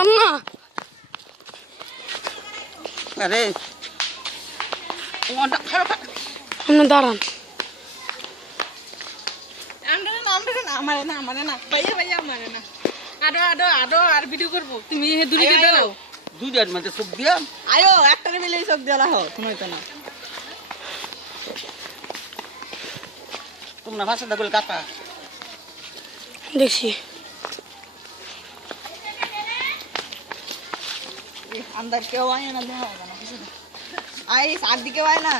দাঁড়ান না। আরে আপনি দাঁড়ান। আমারে না ভাইয়া আমারে না আডো আর ভিডিও করবো তুমি দূরে দাও দুইটার মধ্যে চোখ দিয়া আয়ো একটারে মিলেই চোখ দেলা হো শুনোই তো না তোমরা ভাষা দেখল কাটা দেখছি अंदर क्यों आए ना देना आई शादी क्यों आए ना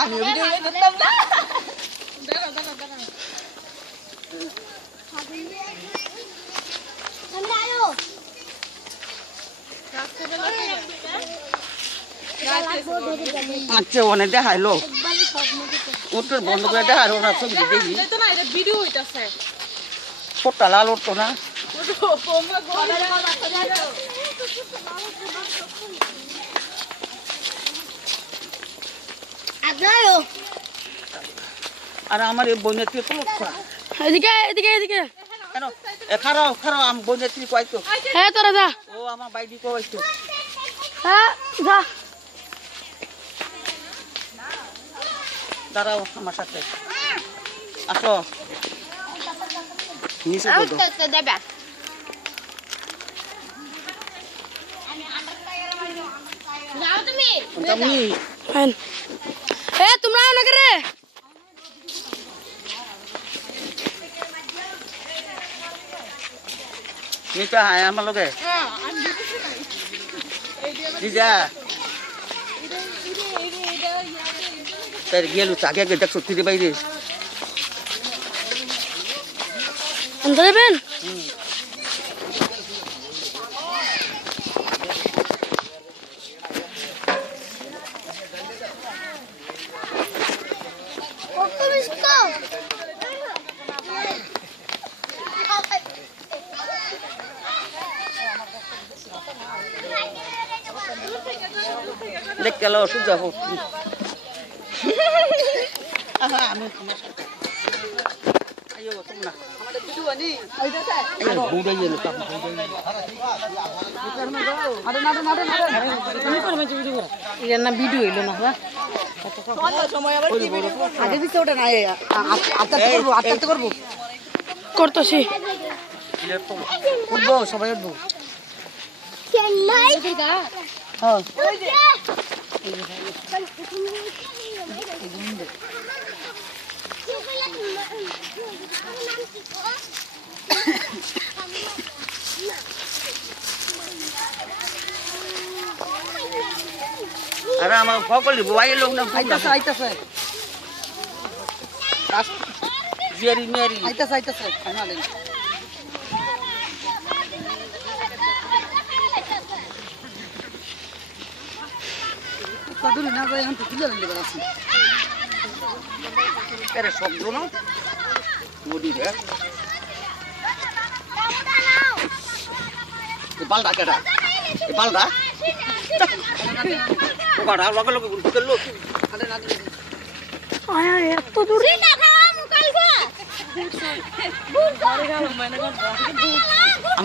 আমি ভিডিও করতাম না দাঁড়া আমরা আলো আচ্ছা ওনে দেখাইলো উত্তর বন্ধ করে দেখার ওরা ছবি দেখি তো না এটা ভিডিও হইতাছে ফোটা লাল উঠতো না আর আমার এই বইনেত্রী তো এদিকে এদিকে এদিকে কেন খারাও খারাও আমি বইনেত্রী কইতো হ্যাঁ তোরা যা। ও আমার বাইদি কইতো হ্যাঁ যা। দাঁড়াও আমার সাথে আসো নিচে কত দেবা যাও তুমি তুমি তোমরা আয় না করে নিচে হায় আমার লগে দিদা তাই গেলু চাকে আগে দেখছো তিরে বাইরে আনতে দেবেন। দেখ গেল ওষুধ যাবো আমি তোমার সাথে আইও তোমরা বুড়াই গেল না ভিডিও হইলো না আগে পিছে ওটা না আটকাতে করবো করতেছি। উঠবো সবাই উঠবো আরে আমার ফকলি বুয়াই লোক না আইতাছে আইতাছে জিয়ারি মেরি আইতাছে আইতাছে ফাইনালি কদুরি না যায় আমি কিলো নিতে পারছি আরে শব্দ না মোদি রে পাল্টা কেডা এ পাল্টা ওকাড়া লগে লগে উঠতে লোক আরে না আয়া এত দূর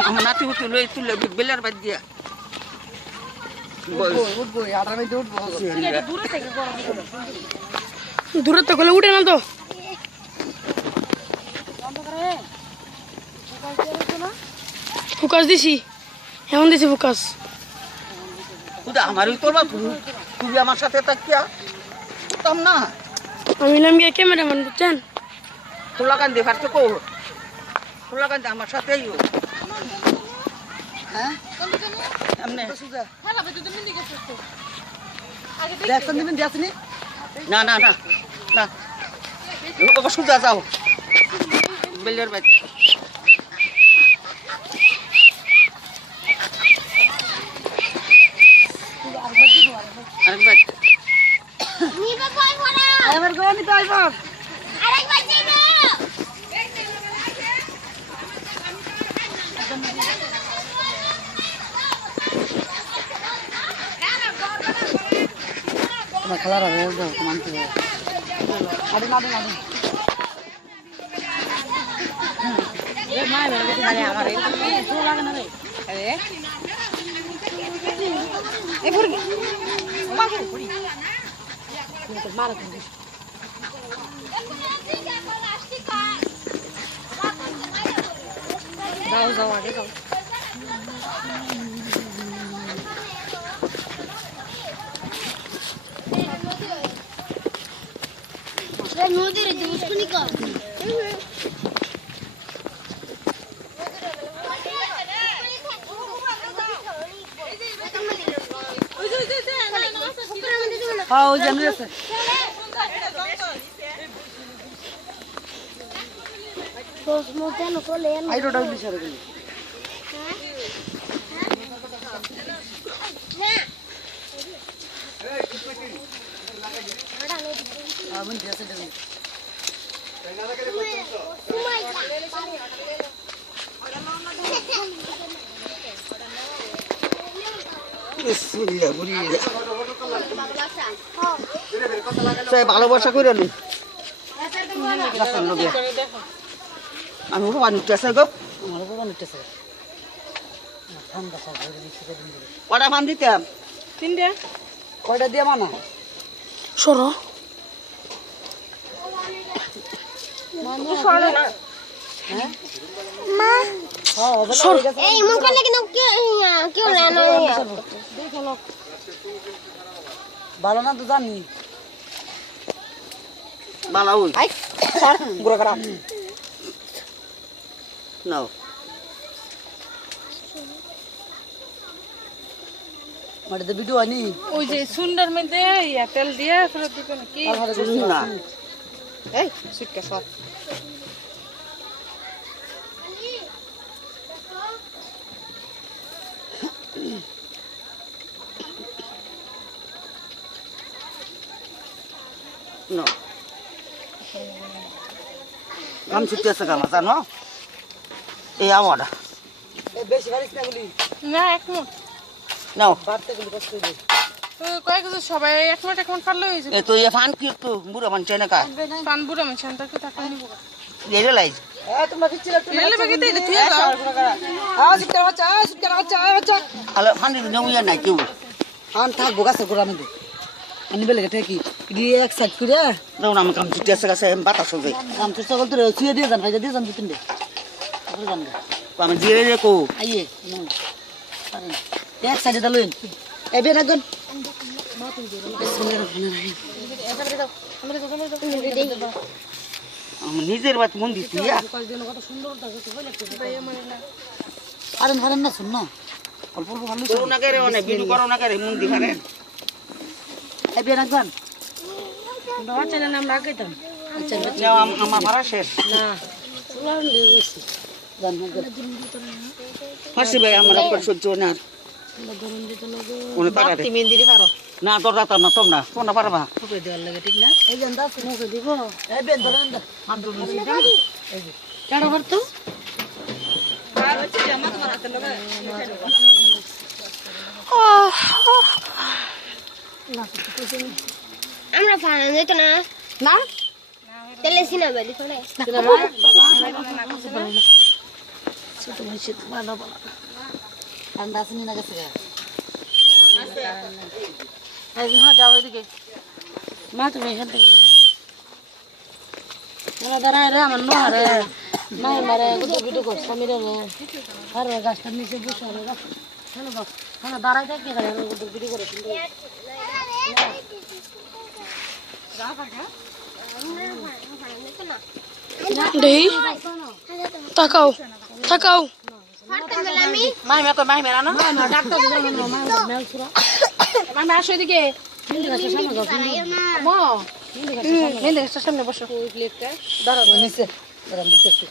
আমার নাতি উঠে লই তুলে বেলার বাদ দিয়া উঠবো আটার মধ্যে উঠবো দূরে তো গেলে উঠে না তো ফোকাস দিছি এমন দিছি ফোকাস তুই আমারই তোর বা তুই আমার সাথে তাকিয়া তাম না আমি নাম গিয়ে ক্যামেরাম্যান বুঝছেন তোলা কান্দে ফারতে কো তোলা কান্দে আমার সাথেই হ্যাঁ এমনে দেখছেন দিবেন দেখছেন না না না না ওকে সুজা যাও বেলের বাদ আরেকবার এবার গোনি তো আইব আরেকবার যাইবো তোমার খেলার হবে মানতে হবে আরে না না এ মা আরে আমার এই জোর লাগে না রে আরে এই পড়ি মার পড়ি মার করে যাও যাও আগে যাও নদীর দুষ্কনি কর হ্যাঁ ওই জানি আছে আই রোড আইলি সারে গেলি আমি দিয়েছে দেবি বিসমিল্লাহ বলি সে ভালোবাসা করে নি আমি ভগবান উঠতেছে গো আমার ভগবান উঠতেছে কটা ফান দিতাম 3টা কয়টা দিয়ে মানা সরো এই মুখখানে কিন্তু কেউ রানো ভালো না তো জানি ভালো ওই আই গুড়া করা নাও মাঠে তো ভিডিও আনি ওই যে সুন্দর মধ্যে তেল দিয়ে ফেরত দিবে নাকি না এই সুটকা সব No. Kamu sudah sekarang mana? Iya mana? Besi baris na guli. না একমত No. কয়েক সবাই একমত পারলে হয়েছে Itu ya fan gitu, murah macam mana kah? পান বুড়া মানুষ তাকে টাকা নিব Dia lain. Tumbang kecil tu. রেলে বাকিতে এটা তুই দাও Kalau fan itu nungguin naik tu. An thak boga segura mendu. Ani bele gete ki. Di ek side kure. Tahu nama kamu sudah sekarang batas sudah. Ram tu sagol tu suya dia jan faida dia jan tutinde. Apa jan ga. Kamu dia ko. Aye. No. Arin. Ek side daluin. E be nagon. Bismillahirrahmanirrahim. Kamu নিজের বাত মন দিছি ya. Arin haran na sunna. অল্প অল্প ভালো corona করে অনেক Biju corona করে মন দি পারে। এ be nagon. বাবা চ্যানেল নাম রাখাইতাম না আমার ভাড়া শেষ। না সুলান de gesi. Jan nagon. ফাঁসি ভাই আমার উপর সহ্য না। উনি পারে। তুমি ইন্দিরি পারো। না তোর রাত না তোমরা তোমরা পারবা। ওকে দেওয়ার লাগে ঠিক না? এই jan দাস মুখে দিব। এ বেন ধরে না। আব্দুল মুসিদ। এই যে। কেডা করতো? আমরা ফান যেত না না তেলে সিনা বালি করে ছোট মুসিদ ভালো ভালো। ঠান্ডা আছে না গেছে গা। এই হ্যাঁ যাও এদিকে। মা তুমি এখান থেকে যাও। ওরা দাঁড়ায় রে আমার নোহারে নাই মারে গুটো গুটো কর সামিরে রে আর গাছটার নিচে বসে রে চলো বাপ হ্যাঁ দাঁড়ায় থাকি করে গুটো গুটো করে সুন্দর দেই তাকাও তাকাও মাই মে কই মাই মেরা না ডাক্তার মেল সুরা মাই আসো এদিকে হিন্দি গাছের সামনে যাও মো মেলে সামনে বসো ওই প্লেটটা দাঁড়াও নিচে দাঁড়ান দিতেছি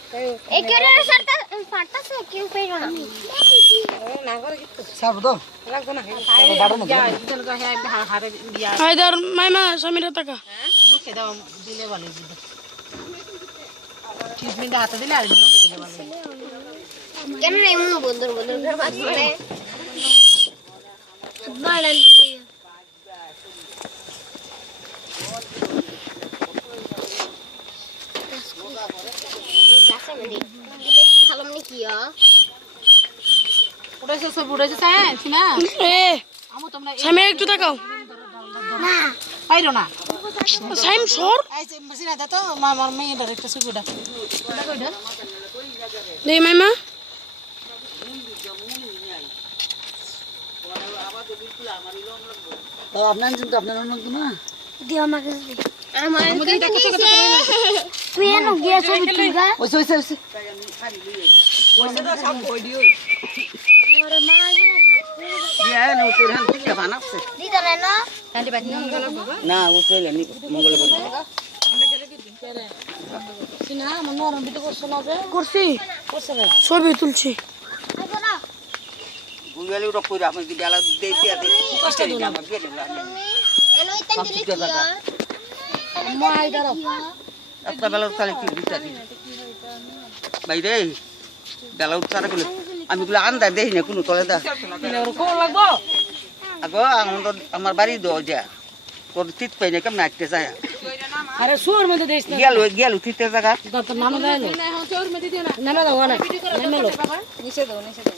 এই করে সারটা ফাটাছে কেউ পেরো না না করে কিন্তু সারবো তো লাগবে না বাড়ানো যা দিন তো হ্যাঁ হারে দিয়া হায়দার মাইমা সামিরা তাকা মুখে দাও দিলে ভালো দিবে ট্রিটমেন্ট হাতে দিলে আর মুখে দিলে ভালো কেন রে মু বন্ধুর বন্ধুর ঘর বাস করে বাড়ান দিতে গাছে মানে দিলে খালাম নাকি কিয়া উঠাইছে সব উঠাইছে সাইন্স না এ আমু তোমরা সামিরা একটু তাকাও পাইরো না সাইম সর আইছে মসিনা দা তো মামার মেয়েটার একটা ছবিটা কইডা দেই মাইমা আপনার কিন্তু আপনার অন্য না দিও আমাকে আমার তুই এনো গিয়া ছবি তুলগা ওইসে ওইসে ওইসে ইয়া না তোর হান থেকে বানাচ্ছে দিদা না না ও চলে নি মঙ্গল বন্ধ সিনা আমার নরম ভিডিও করছো না যে করছি করছে রে ছবি তুলছি গুগলি রক কইরা আমি বিদ্যালয় দেইতে আছে কষ্ট দিন আমার বেরে না এনো ইতান দিলে কিয়া মাই দাঁড়াও একটা বেলা তালে কি বিচারি ভাই রে বেলা উচ্চারা গুলো আমি গুলো আন্দা দেই না কোনো তলে দা কোন লাগবো আগো আমার বাড়ি দো যা কোন তিত পাই না কেমন আটতে যায় আরে সুর মধ্যে দেইস না গেল তিতে জায়গা তোর নাম দেয় না না হন চোর মে দিও না নামে দাও না নামে লো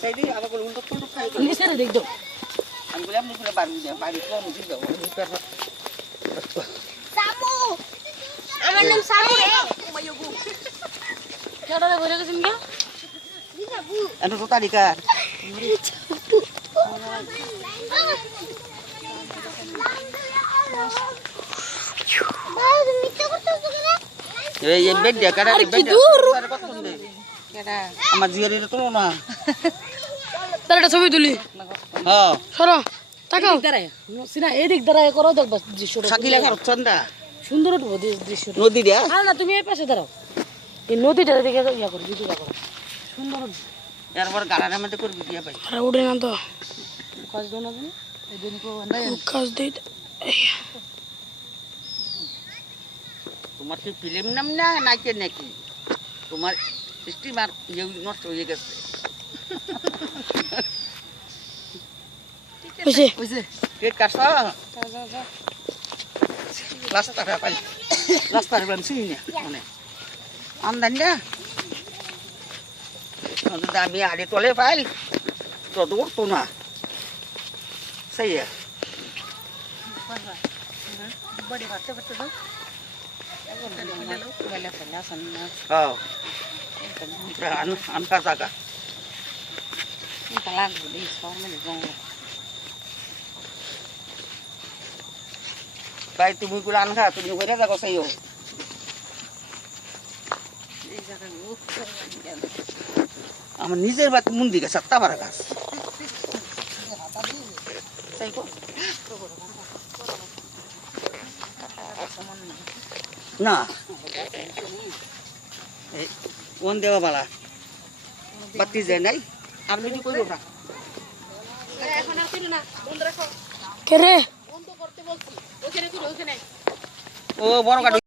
সেই দি আবার গুলো উল্টো পুল্টো খাই নিচে রে দেখ দাও আমি বলে আপনি গুলো বাড়ি যা বাড়ি কোন দিন দাও সামু আমার নাম সামু রে কেডা রে বইরা গেছিস না এত তো তালিকা এই বেড দিয়া কাটা বেড আমার জিয়ারি তো না তার একটা ছবি তুলি হ্যাঁ সরো তাকাও দাঁড়ায় সিনা এদিক দাঁড়ায় করো দেখবা দৃশ্যটা সাকিলা ঘর চন্দা সুন্দর উঠবো দৃশ্যটা নদী দিয়া আর না তুমি এই পাশে দাঁড়াও এই নদীটা দিকে ইয়া করো ভিডিও করো সুন্দর এরপর গাড়ার মধ্যে করবি দিয়া পাই আরে উঠে না তো কাজ দাও না তুমি এই দিন কো কাজ দিই তোমার কি ফিল্ম নাম না নাকি নাকি তোমার স্টিমার ইয়ে নষ্ট হয়ে গেছে বুঝছি বুঝছে কেক কাটছ রাস্তাটা পাই রাস্তার বান চিনি না মানে আমদানি না আমি আড়ে তলে পাইল তো দৌড়তো না সেই হ্যাঁ আনকা জায়গা ভাই তুমি গুলো আনখা তুমি ওইটা যাবো সেইও আমার নিজের বাত মন দিকে সাতটা বারা গাছ না কোন দেওয়া বালা বাতি যায় নাই আর যদি করবো না এখন আর করো না বন্ধ রাখো কে রে বন্ধ করতে বলছি ওখানে করো ওখানে ও বড় গাড়ি